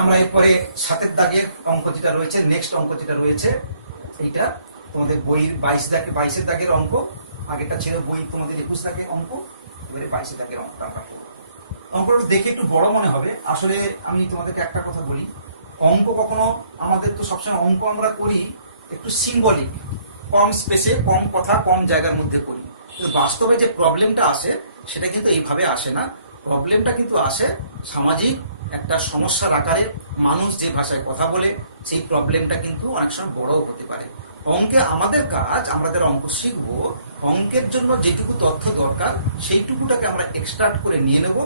আমরা এরপরে 7 দাগের অঙ্ক যেটা রয়েছে, নেক্সট অঙ্ক যেটা রয়েছে, এইটা তোমাদের বইয়ের 22 দাগের অঙ্ক। আগেটা ছিল বই তোমাদের 21 দাগের অঙ্ক, এবারে 22 দাগের অঙ্কটা আমরা করব। অঙ্কটা দেখে একটু বড় মনে হবে। আসলে আমি তোমাদেরকে একটা কথা বলি, অঙ্ক কখনো আমাদের তো সবসময় অঙ্ক আমরা করি একটু সিম্বলিক, কম স্পেসে, কম কথা, কম জায়গার মধ্যে করি। কিন্তু বাস্তবে যে প্রবলেমটা আসে সেটা কিন্তু এইভাবে আসে না। প্রবলেমটা কিন্তু আসে সামাজিক একটা সমস্যার আকারে। মানুষ যে ভাষায় কথা বলে সেই প্রবলেমটা কিন্তু অনেক সময় বড়ও হতে পারে। অঙ্কে আমাদের কাজ, আমরা যারা অঙ্ক শিখবো, অঙ্কের জন্য যেটুকু তথ্য দরকার সেইটুকুটাকে আমরা এক্সট্রাক্ট করে নিয়ে নেব,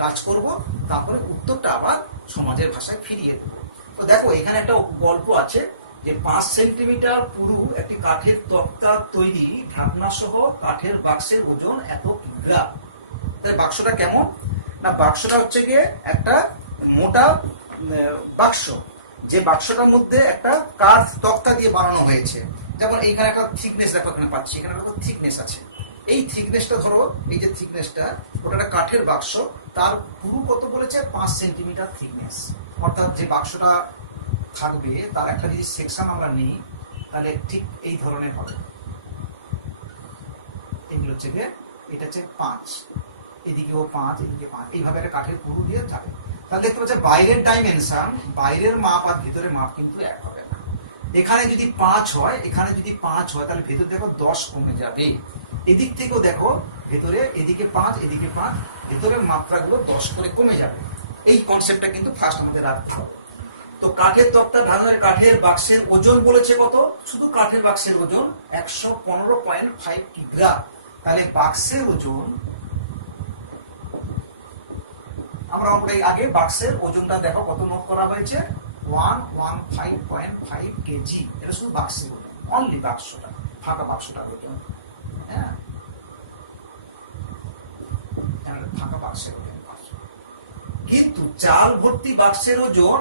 কাজ করব, তারপরে উত্তরটা আবার সমাজের ভাষায় ফিরিয়ে দেবো। তো দেখো এখানে একটা গল্প আছে যে 5 সেন্টিমিটার পুরু একটি কাঠের তক্তা তৈরি ঢাকনা সহ কাঠের বাক্সের ওজন এত কিগ্রা। তাহলে বাক্সটা কেমন না, বাক্সটা হচ্ছে গিয়ে একটা মোটা বাক্স, যে বাক্সটার মধ্যে একটা কাঠ তক্তা দিয়ে বানানো হয়েছে। যেমন এইখানে একটা থিকনেস দেখো, এখানে পাচ্ছি এখানে একটা থিকনেস আছে। এই থিকনেসটা ধরো, এই যে থিকনেসটা, ওটা একটা কাঠের বাক্স, তার পুরু কত বলেছে 5 সেন্টিমিটার থিকনেস। অর্থাৎ যে বাক্সটা থাকবে তার একটা যদি সেকশন আমরা নিই তাহলে ঠিক এই ধরনের হবে। এগুলো হচ্ছে গিয়ে, এটা হচ্ছে 5, এদিকেও 5, এদিকে 5, এইভাবে একটা কাঠের পুরু দিয়ে যাবে। তাহলে দেখতে পাচ্ছি বাইরের ডাইমেনশন, বাইরের মাপ আর ভেতরের মাপ কিন্তু এক হবে না। এখানে যদি 5 হয়, এখানে যদি 5 হয়, তাহলে ভেতর দেখো 10 কমে যাবে। এদিক থেকেও দেখো ভেতরে, এদিকে 5, এদিকে 5, ভেতরের মাত্রাগুলো 10 করে কমে যাবে। এই কনসেপ্টটা কিন্তু ফার্স্ট আমাদের রাখতে হবে। তো কাঠের তক্তা ঢাকনার কাঠের বাক্সের ওজন বলেছে কত, শুধু কাঠের বাক্সের ওজন 115.5 কিগ্রা। তাহলে বাক্সের ওজন, আমরা আগে বাক্সের ওজনটা দেখো কত নোট করা হয়েছে, 115.5 কেজি। এটা শুধু বাক্সের ওজন, অনলি বাক্সটা, ফাঁকা বাক্সটার ওজন। হ্যাঁ, ফাঁকা বাক্সের ওজন। কিন্তু চাল ভর্তি বাক্সের ওজন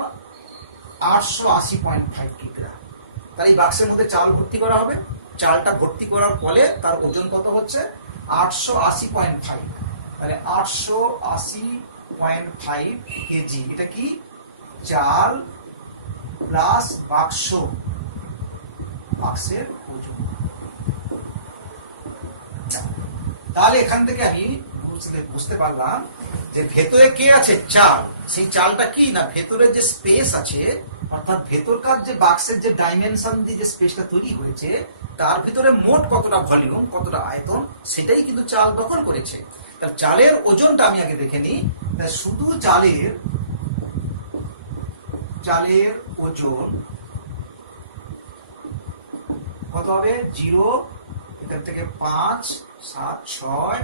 880.5 কিগ্রা। তাই এই বাক্সের মধ্যে চাল ভর্তি করা হবে, চালটা ভর্তি করার ফলে তার ওজন কত হচ্ছে 880.5। তাহলে 880.5 কেজি। এটা কি, চাল প্লাস বাক্স, বাক্সের ওজন। তাহলে এখান থেকে আমি বুঝতে পারলাম যে ভেতরে কে আছে, চাল। সেই চালটা কি না, ভেতরে যে স্পেস আছে, অর্থাৎ ভেতরকার যে বাক্সের যে ডাইমেনশন দিয়ে যে স্পেসটা তৈরি হয়েছে, তার ভিতরে মোট কতটা ভলিউম, কতটা আয়তন, সেটাই কিন্তু চাল দখল করেছে। তার চালের ওজনটা আমি আগে দেখে নিই। শুধু চালের ওজন কত হবে, 0, এখান থেকে 5, 7, 6,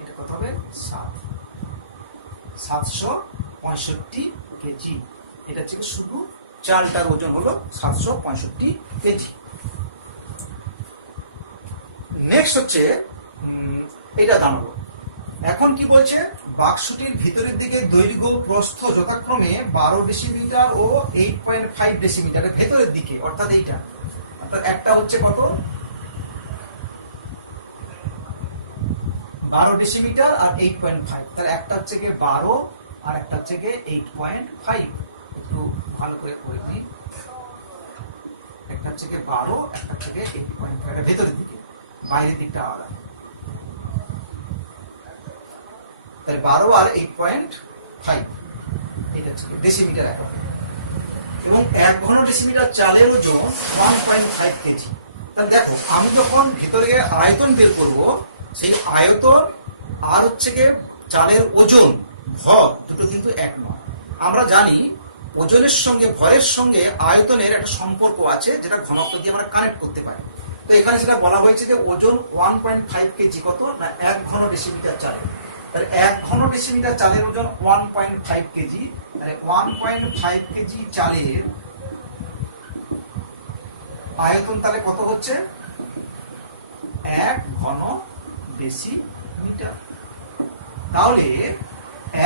এটা কত হবে 765 কেজি। এটা হচ্ছে শুধু চালটার ওজন হলো 765 কেজি। নেক্সট হচ্ছে এটা জানাবো। এখন কি বলছে, বাক্সটির ভিতরের দিকে দৈর্ঘ্য প্রস্থ যথাক্রমে 12 ডেসিমিটার ও 8.5 ডেসিমিটার। ভেতরের দিকে অর্থাৎ এইটা, অর্থাৎ একটা হচ্ছে কত 12 ডেসিমিটার আর 8.5। তাহলে একটা হচ্ছে গিয়ে 12 আর একটা হচ্ছে গিয়ে 8.5। একটু ভালো করে করে দিই, একটা হচ্ছে গিয়ে 12, একটা হচ্ছে গিয়ে 8.5। এটা ভেতরের দিকে, বাইরের দিকটা আলাদা। তাহলে 12 আর 8.5, এটা হচ্ছে ডেসিমিটার একক। এবং 1 ঘন ডেসিমিটার চালের ওজন 1.5 কেজি। তাহলে দেখো আমি যখন ভিতরে আয়তন বের করব, সেই আয়তন আর হচ্ছে গিয়ে চালের ওজন, ভর, দুটো কিন্তু এক নয়। আমরা জানি ওজনের সঙ্গে, ভরের সঙ্গে আয়তনের একটা সম্পর্ক আছে, যেটা ঘনত্ব দিয়ে আমরা কানেক্ট করতে পারি। তো এখানে সেটা বলা হয়েছে যে ওজন 1.5 কেজি কত না 1 ঘন ডেসিমিটার চালের। তাহলে 1 ঘন ডেসিমিটার চালের ওজন 1.5 কেজি। তাহলে 1.5 কেজি চালের আয়তন তাহলে কত হচ্ছে 1 ঘন ডেসিমিটার। তাহলে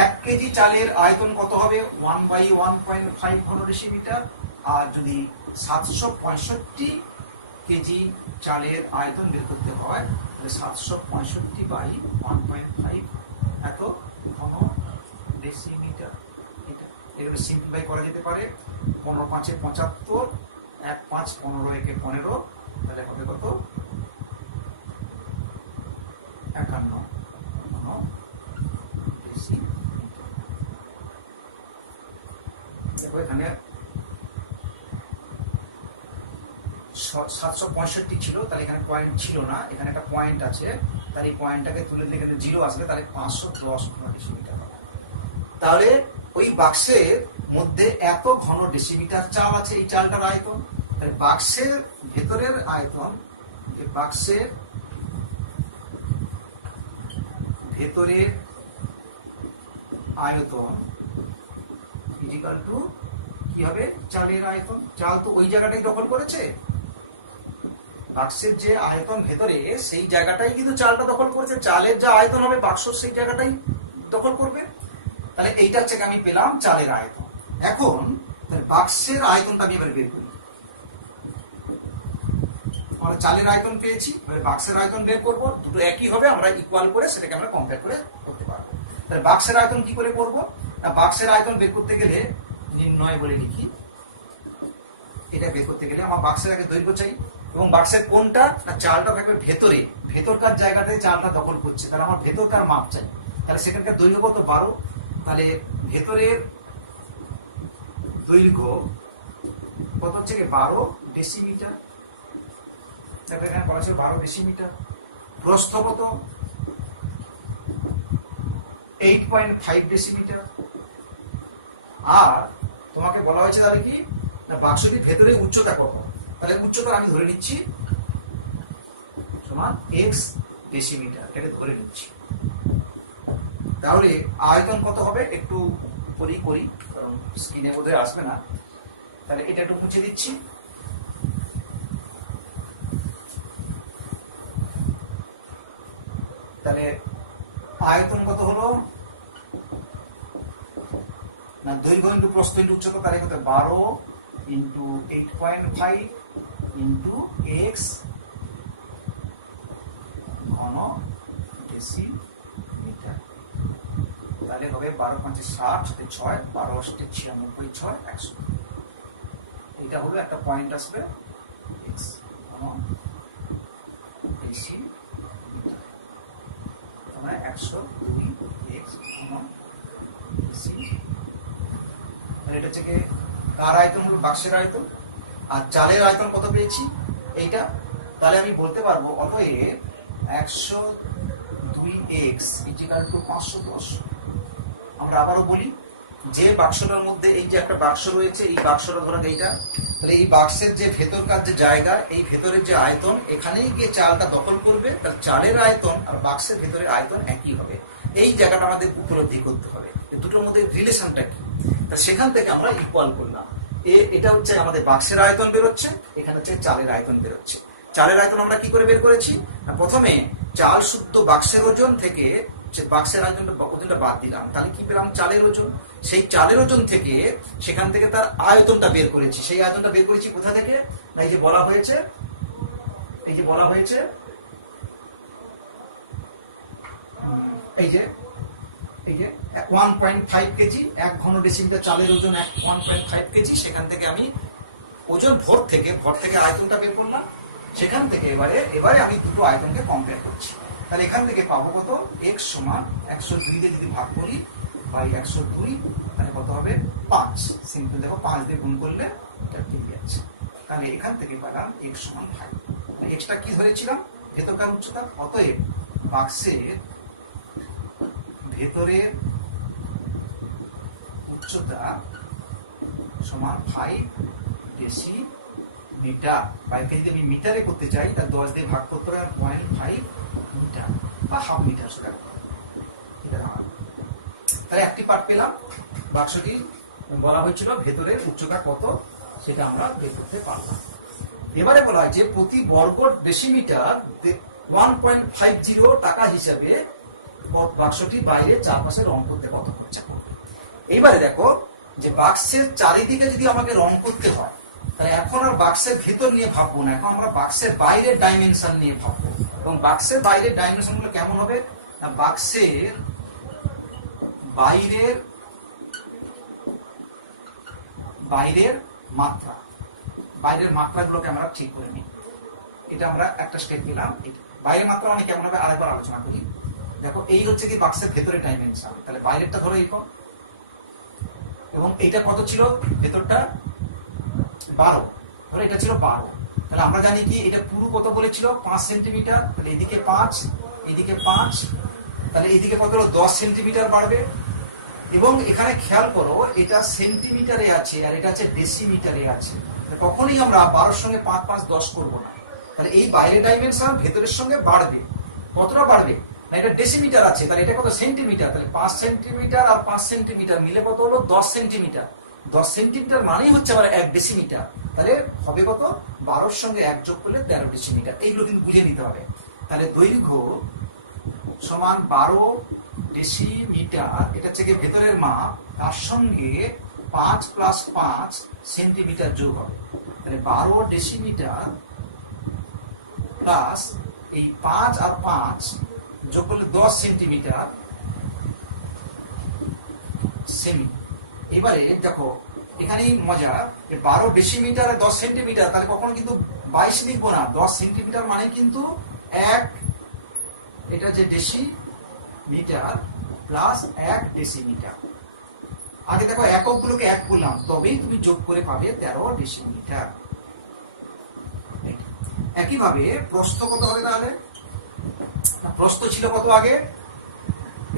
1 কেজি চালের আয়তন কত হবে 1/1.5 ঘন ডেসিমিটার। আর যদি 765 কেজি চালের আয়তন বের করতে হয়, তাহলে 765/1.5 এত ঘন ডেসিমিটার। এটা এগুলো সিম্পলিফাই করা যেতে পারে। 15 5 75, 1 5 15 1 15, তাহলে হবে কত 51 ডেসিমিটার। দেখো এখানে 765 ছিল, তাহলে এখানে পয়েন্ট ছিল না, এখানে একটা পয়েন্ট আছে, তার এই পয়েন্টটাকে তুলে দিলে এখানে 0 আসবে, তাহলে 510 ঘন ডেসিমিটার হবে। তাহলে ওই বাক্সের মধ্যে এত ঘন ডেসিমিটার চাল আছে, এই চালটার আয়তন। তাহলে বাক্সের ভেতরের আয়তন, যে বাক্সের ভেতরের আয়তন ইকুয়াল টু কি হবে, চালের আয়তন। চাল তো ওই জায়গাটাই দখল করেছে, বাক্সের যে আয়তন ভেতরে সেই জায়গাটাই কিন্তু চালটা দখল করেছে, চালের যা আয়তন হবে বাক্স সেই জায়গাটাই দখল করবে। তাহলে এইটা হচ্ছে আমি পেলাম চালের আয়তন। এখন বাক্সের আয়তনটা আমি এবার বের করি। আমরা চালের আয়তন পেয়েছি, বাক্সের আয়তন বের করবো, দুটো একই হবে, আমরা ইকুয়াল করে সেটাকে আমরা কম্পেয়ার করে করতে পারবো। তাহলে বাক্সের আয়তন কি করে করবো, না বাক্সের আয়তন বের করতে গেলে নির্ণয় বলে লিখি। এটা বের করতে গেলে আমার বাক্সের আগে দৈর্ঘ্য চাই, এবং বাক্সের কোনটা না চালটা থাকবে ভেতরে, ভেতরকার জায়গাটায় চালটা দখল করছে, তাহলে আমার ভেতরকার মাপ চাই। তাহলে সেখানকার দৈর্ঘ্য কত 12, তাহলে ভেতরের দৈর্ঘ্য কত হচ্ছে 12 ডেসিমিটার। দেখো এখানে বলা ছিল 12 ডেসিমিটার। প্রস্থ কত 8.5 ডেসিমিটার। আর তোমাকে বলা হয়েছে তাহলে কি না বাক্সটি ভেতরে উচ্চতা কত, তাহলে উচ্চতা আমি ধরে নিচ্ছি সমান x ডেসিমিটার, এটা ধরে নিচ্ছি। তাহলে আয়তন কত হবে একটু করি কারণ স্ক্রিনে বোধহয় আসবে না, তাহলে এটা একটু মুছে দিচ্ছি। তাহলে আয়তন কত হলো না দৈর্ঘ্য ইন্টু প্রস্থ ইন্টু উচ্চতা, তাহলে কত 12 ইন্টু 8.5 ইন্টু x ঘন ডেসিমিটার, তাহলে হবে 12 5 60 6 12 8 96 6 100। এটা হলো একটা পয়েন্ট আসবে x ঘন ডেসিমিটার, মানে 102 x ঘন ডেসিমিটার। এটা হচ্ছে কার আয়তন হলো বাক্সের আয়তন। আর চালের আয়তন কত পেয়েছি এইটা, তাহলে আমি বলতে পারবো অতএব 102x ইকুয়াল টু 510। আমরা আবারও বলি, যে বাক্সটার মধ্যে এই যে একটা বাক্স রয়েছে, এই বাক্সটা ধরেন এইটা, তাহলে এই বাক্সের যে ভেতরকার যে জায়গা, এই ভেতরের যে আয়তন, এখানেই গিয়ে চালটা দখল করবে, তার চালের আয়তন আর বাক্সের ভেতরের আয়তন একই হবে। এই জায়গাটা আমাদের উপলব্ধি করতে হবে দুটোর মধ্যে রিলেশনটা কি। সেখান থেকে আমরা ইকুয়াল করলাম, এটা হচ্ছে আমাদের বাক্সের আয়তন বেরোচ্ছে, এখানে হচ্ছে চালের আয়তন বেরোচ্ছে। চালের আয়তন আমরা কি করে বের করেছি, প্রথমে চাল শুদ্ধ বাক্সের ওজন থেকে বাক্সের ওজনটা বাদ দিলাম, তাহলে কি পেলাম চালের ওজন। সেই চালের ওজন থেকে সেখান থেকে তার আয়তনটা বের করেছি। সেই আয়তনটা বের করেছি কোথা থেকে না এই যে বলা হয়েছে 1.5 কেজি, 1 ঘন ডেসিমিটার চালের ওজন 1.5 কেজি। সেখান থেকে আমি ওজন ভর থেকে আয়তনটা বের করলাম। সেখান থেকে এবারে আমি দুটো আয়তনকে কম্পেয়ার করছি। তাহলে এখান থেকে পাবো কত x সমান 102 দিয়ে যদি ভাগ করি বাই 102, তাহলে কত হবে 5। সিম্পল দেখো 5 দিয়ে গুণ করলে এটা ঠিক আছে। তাহলে এখান থেকে পেলাম x সমান 5। এক্সটা কি ধরেছিলাম ভেতরকার উচ্চতা, অতএব বাক্সের ভেতরের উচ্চতা সমান 5 ডেসিমিটার। 5কে যদি আমি মিটারে করতে চাই তার 10 দিয়ে ভাগ করতে হবে 0.5 মিটার বা হাফ মিটার, সেটা তাহলে একটি পার্ট পেলাম। বাক্সটি বলা হয়েছিল ভেতরের উচ্চতা কত, সেটা আমরা বের করতে পারলাম। এবারে বলা হয় যে প্রতি বর্গ ডেসিমিটার 1.50 টাকা হিসাবে বাক্সটি বাইরে চারপাশে রং করতে কত খরচা করবে। এইবারে দেখো যে বাক্সের চারিদিকে যদি আমাকে রং করতে হয়, তাহলে এখন আর বাক্সের ভেতর নিয়ে ভাববো না, এখন আমরা বাক্সের বাইরের ডাইমেনশন নিয়ে ভাববো। এবং বাক্সের বাইরের ডাইমেনশন গুলো কেমন হবে না বাক্সের বাইরের বাইরের মাত্রা, বাইরের মাত্রাগুলোকে আমরা ঠিক করে নিই। এটা আমরা একটা স্টেপ পেলাম। বাইরের মাত্রা মানে কেমন হবে আরেকবার আলোচনা করি। দেখো এই হচ্ছে কি বাক্সের ভেতরে ডাইমেনশন, তাহলে বাইরেরটা ধরো এরকম, এবং এইটা কত ছিল ভেতরটা 12, ধরো এটা ছিল 12, তাহলে আমরা জানি কি এটা পুরো কত বলেছিল 5 সেন্টিমিটার, তাহলে এদিকে 5 এদিকে 5, তাহলে এইদিকে কত হলো 10 সেন্টিমিটার বাড়বে। এবং এখানে খেয়াল করো এটা সেন্টিমিটারে আছে আর এটা আছে ডেসিমিটারে আছে, কখনোই আমরা 12 সঙ্গে 5 5 10 করবো না। তাহলে এই বাইরের ডাইমেনশন ভেতরের সঙ্গে বাড়বে, কতটা বাড়বে না, এটা ডেসিমিটার আছে তাহলে এটা কত সেন্টিমিটার, তাহলে 5 সেন্টিমিটার আর 5 সেন্টিমিটার মিলে কত হলো 10 সেন্টিমিটার। 10 সেন্টিমিটার মানেই হচ্ছে আমার 1 ডেসিমিটার, তাহলে হবে কত 12 সঙ্গে 1 যোগ করলে 13 ডেসিমিটার। এইগুলো কিন্তু বুঝে নিতে হবে। তাহলে দৈর্ঘ্য সমান 12 ডেসিমিটার, এটা হচ্ছে কি ভেতরের মাপ, তার সঙ্গে 5 প্লাস 5 সেন্টিমিটার যোগ হবে, তাহলে 12 ডেসিমিটার প্লাস এই 5 আর 5 যোগ করলে 10 সেন্টিমিটার সেমি। এবারে দেখো এখানেই মজা, 12 ডেসিমিটার আর 10 সেন্টিমিটার, তাহলে কখনো কিন্তু 22 লিখবো না, 10 সেন্টিমিটার মানে কিন্তু 1, এটা যে ডেসিমিটার প্লাস 1 ডেসিমিটার। আগে দেখো এককগুলোকে 1 করলাম, তবেই তুমি যোগ করে পাবে 13 ডেসিমিটার। একইভাবে প্রস্থ কত হবে তাহলে, প্রস্থ ছিল কত আগে,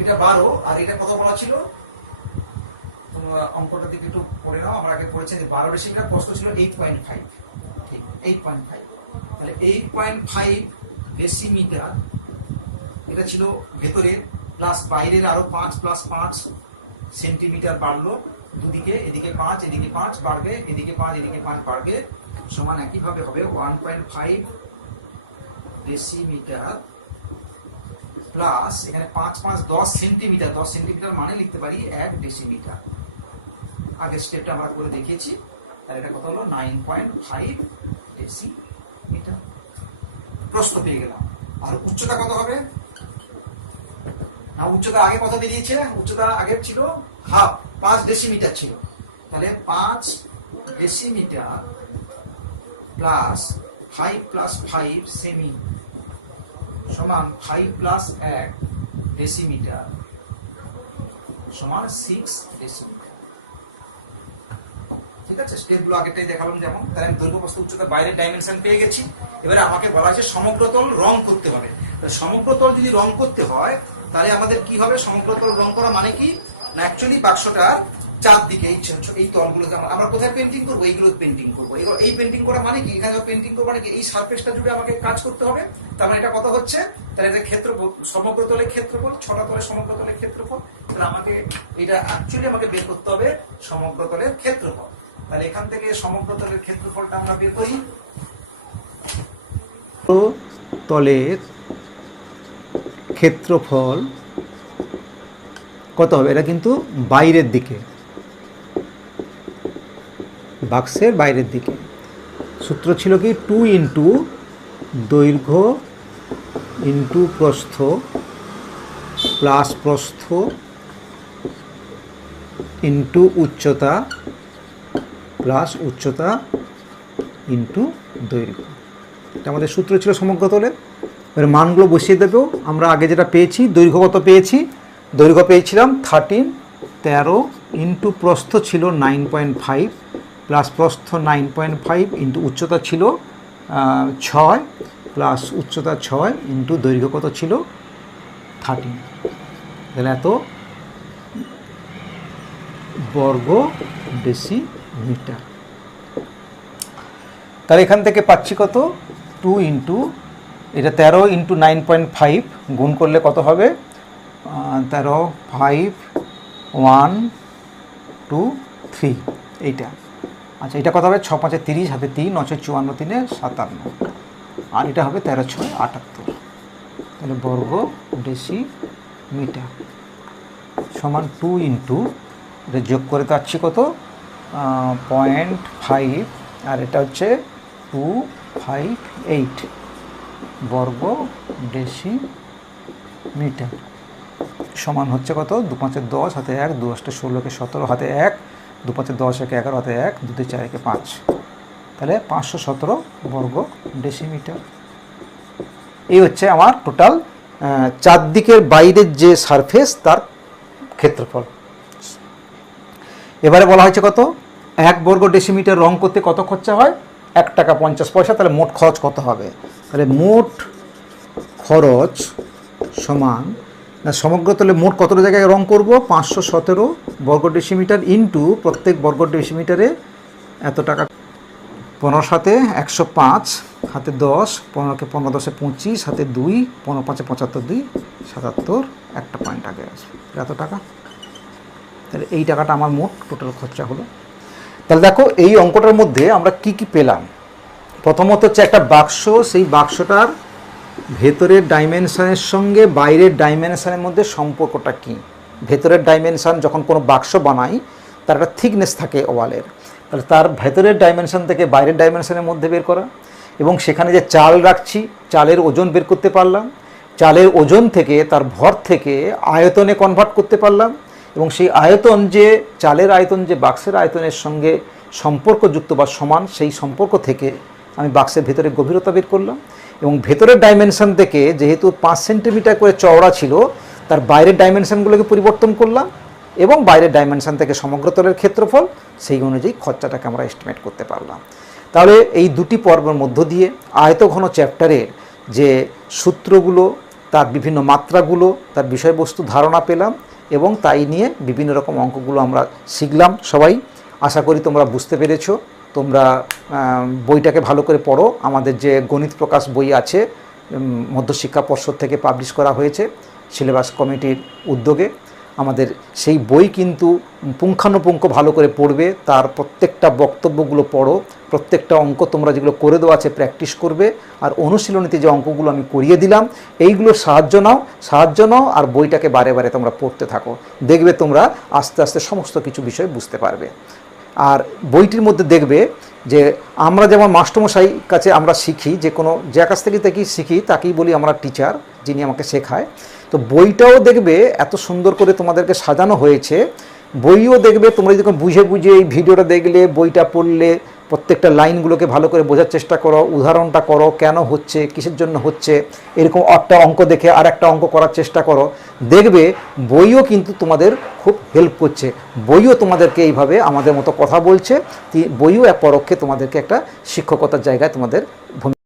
এটা 12 আর এটা কত বলা ছিল, অঙ্কটা দিকে একটু পড়ে নাও, আমরা আগে পড়েছি যে 12 ডেসিমিটার, প্রস্থ ছিল 8.5, ঠিক 8.5, তাহলে 8.5 ডেসিমিটার এটা ছিল ভেতরে, প্লাস বাইরের আরো 5 প্লাস 5 সেন্টিমিটার বাড়লো দুদিকে, এদিকে 5 এদিকে 5 বাড়বে, এদিকে 5 এদিকে 5 বাড়বে, সমান একইভাবে হবে 1.5 ডেসিমিটার প্লাস এখানে 5 5 10 সেন্টিমিটার, 10 সেন্টিমিটার মানে লিখতে পারি 1 ডেসিমিটার। আগের স্টেপটা আমরা করে দেখিয়েছি, তাহলে এটা কত হলো 9.5 ডেসিমিটার। প্রস্থ পেয়ে গেলাম। আর উচ্চতা কত হবে না, উচ্চতা আগে কত বেরিয়েছে, উচ্চতা আগে ছিল হাফ, 5 ডেসিমিটার ছিল, তাহলে 5 ডেসিমিটার প্লাস 5 প্লাস 5 সেমি সমান 5 প্লাস 1 ডেসিমিটার সমান 6 ডেসিমিটার। ঠিক আছে, স্টেপগুলো আগেরটাই দেখালাম যেমন। তাহলে আমি দৈর্ঘ্য প্রস্থ উচ্চতা বাইরের ডাইমেনশন পেয়ে গেছি। এবারে আমাকে বলা হয়েছে সমগ্রতল রং করতে হবে। সমগ্রতল যদি রং করতে হয় তাহলে আমাদের কি হবে, সমগ্রতল রং করা মানে কি না, অ্যাকচুয়ালি বাক্সটার চারদিকে এই তলগুলো আমরা কোথায় পেন্টিং করবো, এইগুলো পেন্টিং করবো। এবার এই পেন্টিং করা মানে কি, এখানে পেন্টিং করবো মানে কি, এই সারফেসটা জুড়ে আমাকে কাজ করতে হবে। তার মানে এটা কত হচ্ছে, তাহলে এটা ক্ষেত্রফল, সমগ্রতলের ক্ষেত্রফল, 6টা তলের সমগ্রতলের ক্ষেত্রফল। তাহলে আমাকে এটা অ্যাকচুয়ালি আমাকে বের করতে হবে সমগ্রতলের ক্ষেত্রফল। তাহলে এখান থেকে সমগ্রতলের ক্ষেত্রফলটা আমরা বের করি। তলের ক্ষেত্রফল কত হবে, এটা কিন্তু বাইরের দিকে, বাক্সের বাইরের দিকে। সূত্র ছিল কি 2 ইন্টু দৈর্ঘ্য ইন্টু প্রস্থ প্লাস প্রস্থ ইন্টু উচ্চতা প্লাস উচ্চতা ইন্টু দৈর্ঘ্য। এটা আমাদের সূত্র ছিল সমগ্রতলে। এবার মানগুলো বসিয়ে দেবো। আমরা আগে যেটা পেয়েছি, দৈর্ঘ্য কত পেয়েছি, দৈর্ঘ্য পেয়েছিলাম 13 ইন্টু প্রস্থ ছিল 9.5 প্লাস প্রস্থ 9.5 ইন্টু উচ্চতা ছিল 6 প্লাস উচ্চতা 6 ইন্টু দৈর্ঘ্য কত ছিল 13, তাহলে এত বর্গ ডেসিমিটার। তাহলে এখান থেকে পাচ্ছি কত, 2 ইন্টু এটা 13 ইন্টু 9.5 গুণ করলে কত হবে, 13 5 1 2 3 এইটা। আচ্ছা, এটা কত হবে, 6 5 30, হাতে 3, 9 54, 3 57, আর এটা হবে 13 6 78। তাহলে বর্গ ডেসিমিটার সমান 2 ইন্টু এটা যোগ করে পাচ্ছি কত 0.5, আর এটা হচ্ছে 258 বর্গ ডেসিমিটার সমান হচ্ছে কত, 2 5 10, হাতে 1, 2 8 16, 17, হাতে 1, দু 5 10 1 11 হাতে 1 2 4 1 5, তাহলে 517 বর্গ ডেসিমিটার। এই হচ্ছে আমার টোটাল চারদিকের বাইরের যে সারফেস তার ক্ষেত্রফল। এবারে বলা হয়েছে কত, 1 বর্গ ডেসিমিটার রং করতে কত খরচা হয়, 1 টাকা 50 পয়সা। তাহলে মোট খরচ কত হবে, তাহলে মোট খরচ সমান না সমগ্র তলে মোট কতটা জায়গায় রং করব, 517 বর্গ ডেসিমিটার ইন্টু প্রত্যেক বর্গ ডেসিমিটারে এত টাকা। 15 সাথে 105 হাতে 10, 15কে 15 10 25 হাতে 2, 15 5 75 77, একটা পয়েন্ট আগে আসবে, এত টাকা। তাহলে এই টাকাটা আমার মোট টোটাল খরচা হলো। তাহলে দেখো এই অঙ্কটার মধ্যে আমরা কি কি পেলাম। প্রথমত হচ্ছে একটা বাক্স, সেই বাক্সটার ভেতরের ডাইমেনশনের সঙ্গে বাইরের ডাইমেনশনের মধ্যে সম্পর্কটা কি। ভেতরের ডাইমেনশন যখন কোনো বাক্স বানাই তার একটা থিকনেস থাকে ওয়ালের, তাহলে তার ভেতরের ডাইমেনশন থেকে বাইরের ডাইমেনশনের মধ্যে বের করা, এবং সেখানে যে চাল রাখছি চালের ওজন বের করতে পারলাম, চালের ওজন থেকে তার ভর থেকে আয়তনে কনভার্ট করতে পারলাম, এবং সেই আয়তন যে চালের আয়তন যে বাক্সের আয়তনের সঙ্গে সম্পর্কযুক্ত বা সমান, সেই সম্পর্ক থেকে আমি বাক্সের ভেতরে গভীরতা বের করলাম, এবং ভেতরের ডাইমেনশন থেকে যেহেতু 5 সেন্টিমিটার করে চওড়া ছিল তার বাইরের ডাইমেনশনগুলোকে পরিবর্তন করলাম, এবং বাইরের ডাইমেনশন থেকে সমগ্র তলের ক্ষেত্রফল সেই অনুযায়ী খরচাটাকে আমরা এস্টিমেট করতে পারলাম। তাহলে এই দুটি পর্বের মধ্য দিয়ে আয়তঘন চ্যাপ্টারের যে সূত্রগুলো, তার বিভিন্ন মাত্রাগুলো, তার বিষয়বস্তু ধারণা পেলাম, এবং তাই নিয়ে বিভিন্ন রকম অঙ্কগুলো আমরা শিখলাম সবাই। আশা করি তোমরা বুঝতে পেরেছো। তোমরা বইটাকে ভালো করে পড়ো। আমাদের যে গণিত প্রকাশ বই আছে মধ্যশিক্ষা পর্ষদ থেকে পাবলিশ করা হয়েছে সিলেবাস কমিটির উদ্যোগে, আমাদের সেই বই কিন্তু পুঙ্খানুপুঙ্খ ভালো করে পড়বে, তার প্রত্যেকটা বক্তব্যগুলো পড়ো, প্রত্যেকটা অঙ্ক তোমরা যেগুলো করে দেওয়া আছে প্র্যাকটিস করবে, আর অনুশীলনীতে যে অঙ্কগুলো আমি করিয়ে দিলাম এইগুলোর সাহায্য নাও, আর বইটাকে বারে বারে তোমরা পড়তে থাকো। দেখবে তোমরা আস্তে আস্তে সমস্ত কিছু বিষয় বুঝতে পারবে। আর বইটির মধ্যে দেখবে যে আমরা যেমন মাস্টারমশাই কাছে আমরা শিখি, যে কোনো যার কাছ থেকে শিখি তাকেই বলি আমরা টিচার, যিনি আমাকে শেখায়। তো বইটাও দেখবে এত সুন্দর করে তোমাদেরকে সাজানো হয়েছে। বইও দেখবে তোমরা যখন বুঝে এই ভিডিওটা দেখলে, বইটা পড়লে, প্রত্যেকটা লাইনগুলোকে ভালো করে বোঝার চেষ্টা করো, উদাহরণটা করো, কেন হচ্ছে, কিসের জন্য হচ্ছে, এরকম একটা অঙ্ক দেখে আর একটা অঙ্ক করার চেষ্টা করো। দেখবে বইও কিন্তু তোমাদের খুব হেল্প করছে। বইও তোমাদেরকে এইভাবে আমাদের মতো কথা বলছে, বইও এক পরোক্ষে তোমাদেরকে একটা শিক্ষকতার জায়গায় তোমাদের ভূমিকা